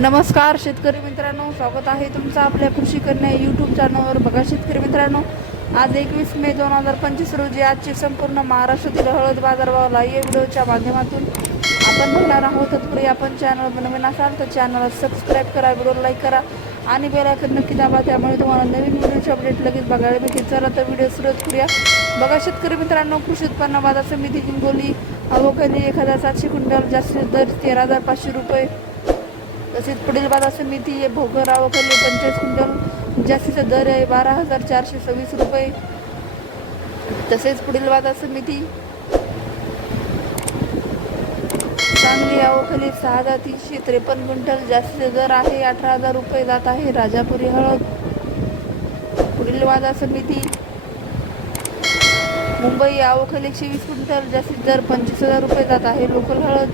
नमस्कार शेतकरी मित्रांनो. स्वागत आहे तुमचं आपल्या कृषी कन्या यूट्यूब चॅनलवर बघा शेतकरी मित्रांनो आज एकवीस मे दोन हजार पंचवीस रोजी आजची संपूर्ण महाराष्ट्रातील हळद बाजारभाव या व्हिडिओच्या माध्यमातून आपण बघणार आहोत. तत्पूर्वी आपण चॅनल नवीन असाल तर चॅनलला सबस्क्राईब करा व्हिडिओ लाईक करा आणि बेल आयकन नक्की दाबा. त्यामुळे तुम्हाला नवीन व्हिडिओचे अपडेट लगेच बघायला मिळतील चला तर व्हिडिओ सुरुवात करूया. बघा शेतकरी मित्रांनो कृषी उत्पन्न बाजार समिती हिंगोली अवकाली एक हजार सातशे क्विंटल जास्तीत दर तेरा हजार पाचशे रुपये. तसेच पुढील बाजार समिती आहे भोकर आवकली पंचवीस क्विंटल जास्तीचा दर आहे बारा हजार चारशे सव्वीस रुपये. तसेच पुढील बाजार समिती सांगली आवकली सहा हजार तीनशे त्रेपन्न क्विंटल जास्तीचा दर आहे अठरा हजार रुपये जात आहे राजापुरी हळद. पुढील बाजार समिती मुंबई आवखली एकशे वीस क्विंटल जास्तीत दर पंचवीस हजार रुपये जात आहे लोकल हळद.